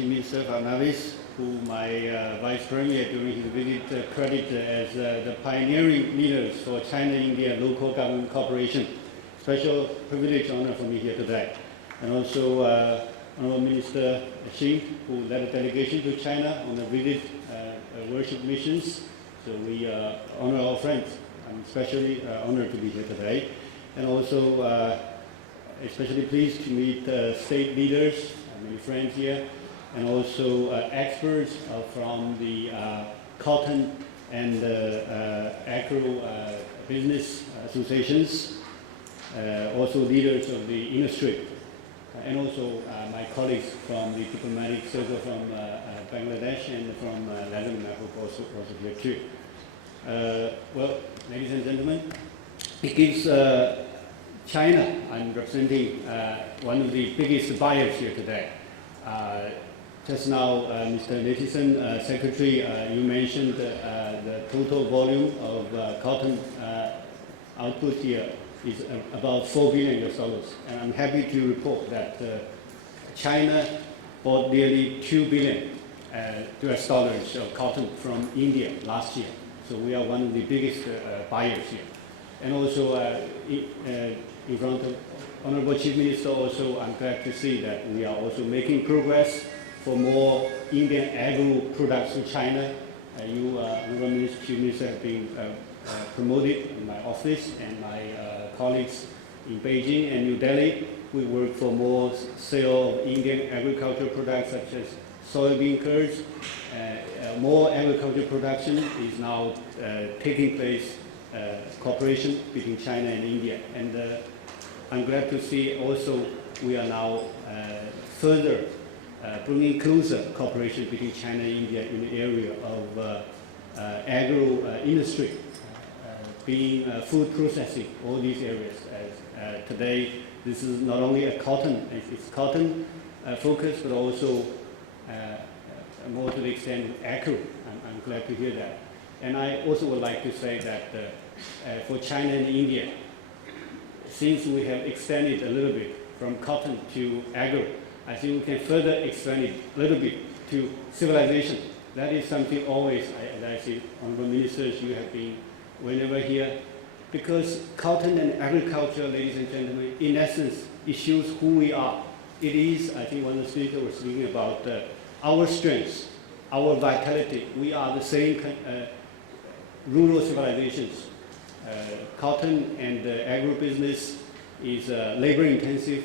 Chief Minister Fernandez, who my Vice Premier during his visit credited as the pioneering leaders for China-India local government cooperation. Special privilege, honor for me here today. And also Honorable Minister Xing, who led a delegation to China on a visit worship missions. So we honor our friends. I'm especially honored to be here today. And also especially pleased to meet state leaders, many friends here, and also experts from the cotton and agro business associations, also leaders of the industry, and also my colleagues from the diplomatic circle from Bangladesh and from Latin America also here too. Well, ladies and gentlemen, it gives China, I'm representing one of the biggest buyers here today. Just now, Mr. Nathan, Secretary, you mentioned the total volume of cotton output here is about $4 billion. And I'm happy to report that China bought nearly $2 billion of cotton from India last year. So we are one of the biggest buyers here. And also, in front of Honorable Chief Minister, also I'm glad to see that we are also making progress for more Indian agro products to China. You, Honorable Chief Minister, have been promoted in my office, and my colleagues in Beijing and New Delhi. We work for more sale of Indian agricultural products such as soybean curds. More agricultural production is now taking place, cooperation between China and India. And I'm glad to see also we are now further bringing closer cooperation between China and India in the area of agro industry, being food processing, all these areas. Today, this is not only a cotton, it's cotton focus, but also more to the extent of agro. I'm glad to hear that. And I also would like to say that for China and India, since we have extended a little bit from cotton to agro, I think we can further expand it a little bit to civilization. That is something always, as I see, Honorable Ministers, you have been whenever here, because cotton and agriculture, ladies and gentlemen, in essence, it shows who we are. It is, I think one of the speakers was speaking about our strengths, our vitality. We are the same rural civilizations. Cotton and agribusiness is labor intensive,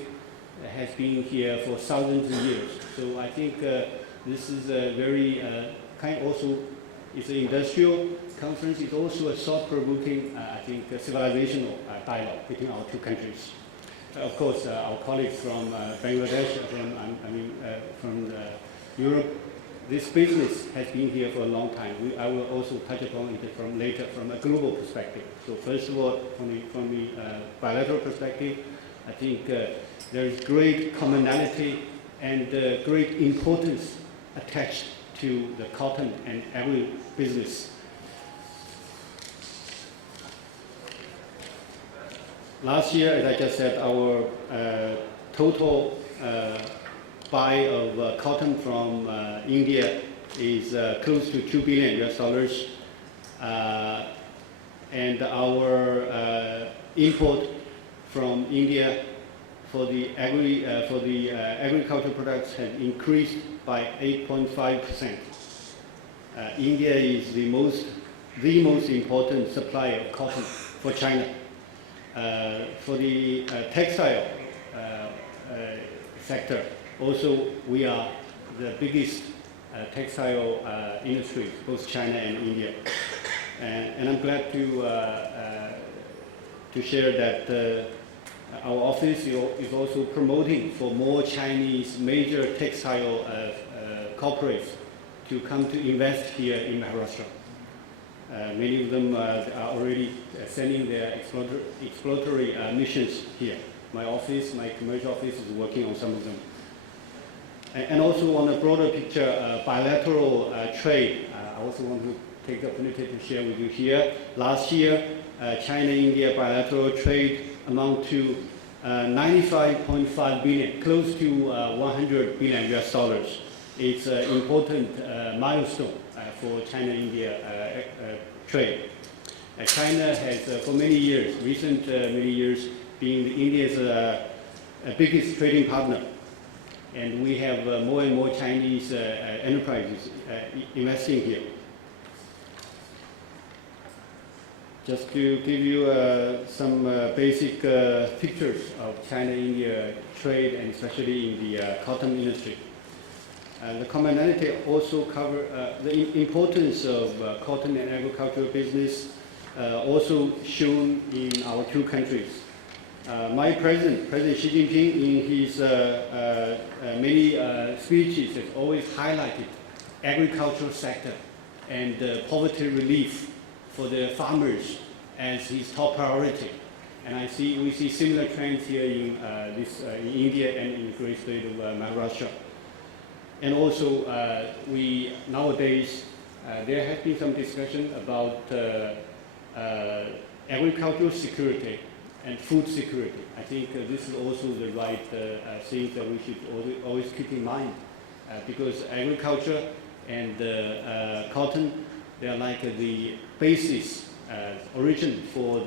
has been here for thousands of years. So I think this is a very also, it's an industrial conference. It's also a thought-provoking, I think, civilizational dialogue between our two countries. Of course, our colleagues from Bangladesh, from Europe, this business has been here for a long time. I will also touch upon it later from a global perspective. So first of all, from the bilateral perspective, I think there is great commonality and great importance attached to the cotton and agri business. Last year, as I just said, our total buy of cotton from India is close to $2 billion. And our import from India for the agricultural products has increased by 8.5%. India is the most important supplier of cotton for China. For the textile sector, also we are the biggest textile industry, both China and India. And I'm glad to share that our office is also promoting for more Chinese major textile corporates to come to invest here in Maharashtra. Many of them are already sending their exploratory missions here. My office, my commercial office is working on some of them. And also on a broader picture, bilateral trade, I also want to take the opportunity to share with you here. Last year, China-India bilateral trade amount to $95.5 billion, close to $100 billion. It's an important milestone for China-India trade. China has, for many years, many years, been India's biggest trading partner. And we have more and more Chinese enterprises investing here. Just to give you some basic pictures of China-India trade, and especially in the cotton industry. The commonality also cover the importance of cotton and agricultural business, also shown in our two countries. My President Xi Jinping, in his many speeches, has always highlighted agricultural sector and poverty relief for the farmers as his top priority. And we see similar trends here in India and in the great state of Maharashtra. And also, nowadays, there has been some discussion about agricultural security and food security. I think this is also the right thing that we should always keep in mind, because agriculture and cotton, they are like the basis, origin for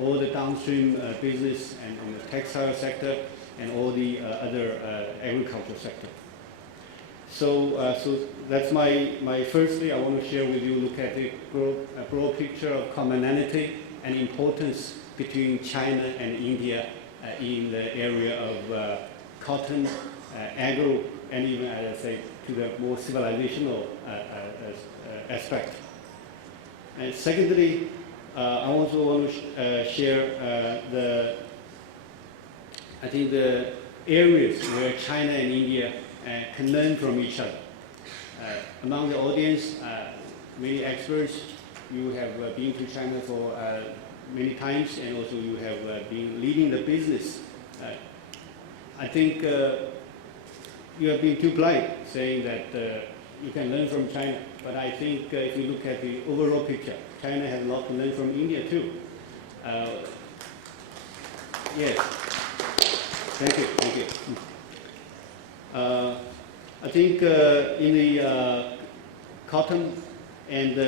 all the downstream business and the textile sector and all the other agricultural sector. So that's my firstly, I want to share with you, look at the broad picture of commonality and importance between China and India in the area of cotton, agro, and even, as I say, to the more civilizational aspect. And secondly, I also want to share I think the areas where China and India can learn from each other. Among the audience, many experts, you have been to China for many times, and also you have been leading the business. I think you have been too polite saying that you can learn from China, but I think if you look at the overall picture, China has a lot to learn from India too. Yes, thank you. I think in the cotton and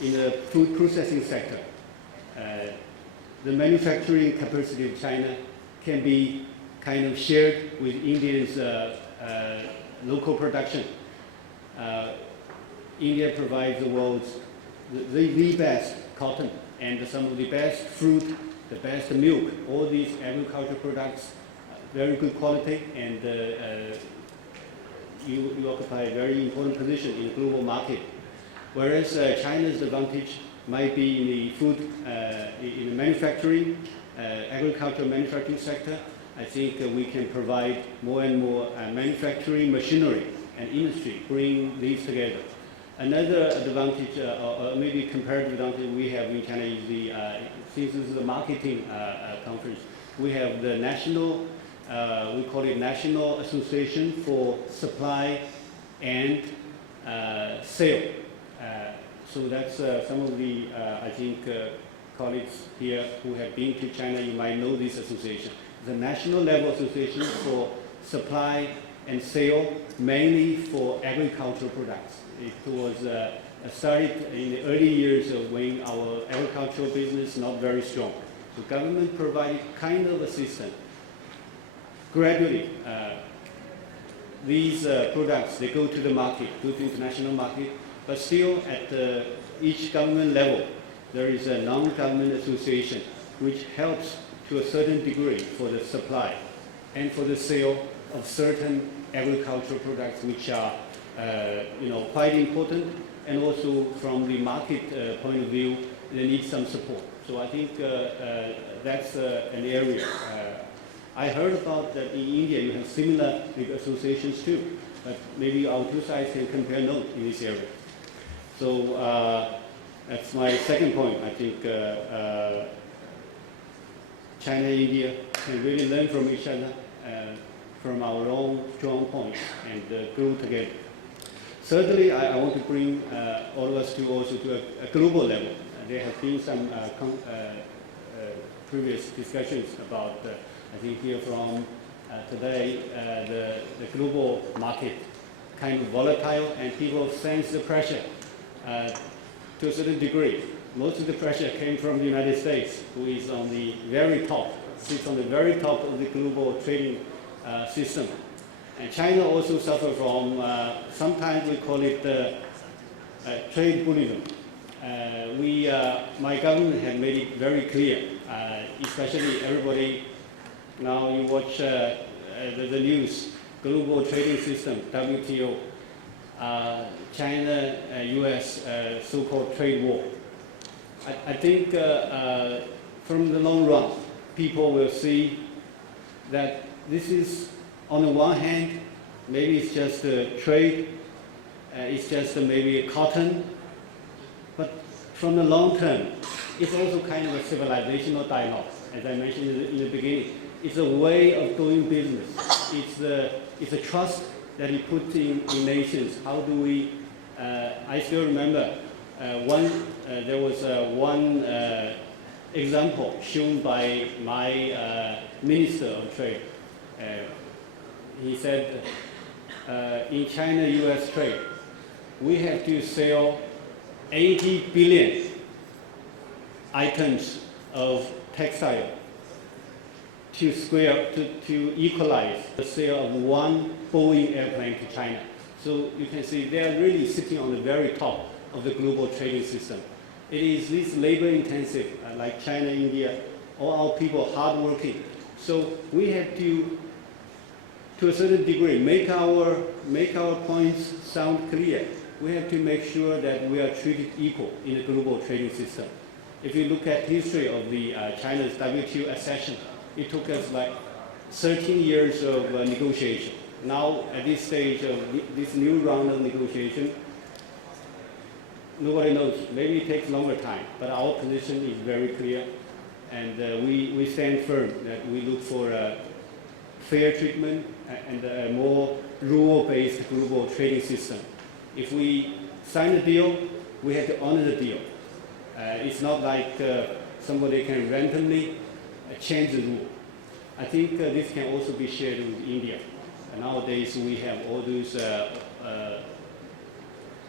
in the food processing sector, the manufacturing capacity of China can be kind of shared with India's local production. India provides the world's the best cotton and some of the best fruit, the best milk, all these agricultural products, very good quality, and you occupy a very important position in the global market. Whereas China's advantage might be in the food, in the manufacturing, agricultural manufacturing sector. I think we can provide more and more manufacturing machinery and industry, bring these together. Another advantage, or maybe comparative advantage we have in China is since this is a marketing conference, we have the national, we call it National Association for Supply and Sale. So that's some of the, I think, colleagues here who have been to China, you might know this association. The national level association for supply and sale, mainly for agricultural products. It was started in the early years of when our agricultural business not very strong. The government provided kind of assistance. Gradually, these products, they go to the market, go to international market, but still at each government level, there is a non-government association which helps to a certain degree for the supply and for the sale of certain agricultural products which are quite important, and also from the market point of view, they need some support. So I think that's an area. I heard about that in India you have similar big associations too, but maybe our two sides can compare notes in this area. So that's my second point. I think China and India can really learn from each other, from our own strong points, and grow together. Thirdly, I want to bring all of us also to a global level. There have been some previous discussions about, I think here from Today, the global market kind of volatile, and people sense the pressure to a certain degree. Most of the pressure came from the United States, who is on the very top, sits on the very top of the global trading system. And China also suffers from, sometimes we call it trade bullying. My government has made it very clear, especially everybody, now you watch the news, global trading system, WTO, China, US, so-called trade war. I think from the long run, people will see that this is, on the one hand, maybe it's just trade, it's just maybe cotton, but from the long term, it's also kind of a civilizational dialogue. As I mentioned in the beginning, it's a way of doing business. It's a trust that he put in nations. How do we? I still remember there was one example shown by my Minister of Trade. He said, in China-US trade, we have to sell 80 billion items of textile to equalize the sale of one Boeing airplane to China. So you can see they are really sitting on the very top of the global trading system. It is this labor intensive, like China, India, all our people hardworking. So we have to a certain degree, make our points sound clear. We have to make sure that we are treated equal in the global trading system. If you look at history of the China's WTO accession, it took us like 13 years of negotiation. Now, at this stage of this new round of negotiation, nobody knows. Maybe it takes longer time, but our position is very clear, and we stand firm that we look for fair treatment and a more rule-based global trading system. If we sign a deal, we have to honor the deal. It's not like somebody can randomly change the rule. I think this can also be shared with India. Nowadays, we have all those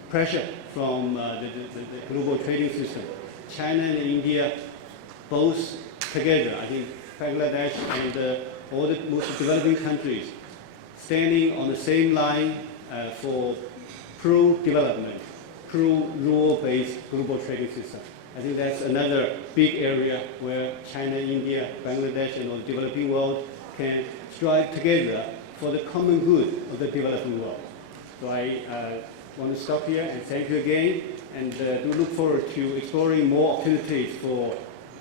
pressure from the global trading system. China and India, both together, I think Bangladesh and all the most developing countries, standing on the same line for pro-development, pro-rule-based global trading system. I think that's another big area where China, India, Bangladesh, and all the developing world can strive together for the common good of the developing world. So I want to stop here and thank you again, and do look forward to exploring more opportunities for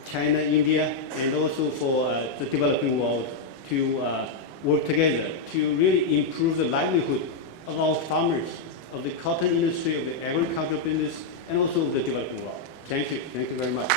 China, India, and also for the developing world to work together to really improve the livelihood of our farmers, of the cotton industry, of the agricultural business, and also of the developing world. Thank you very much.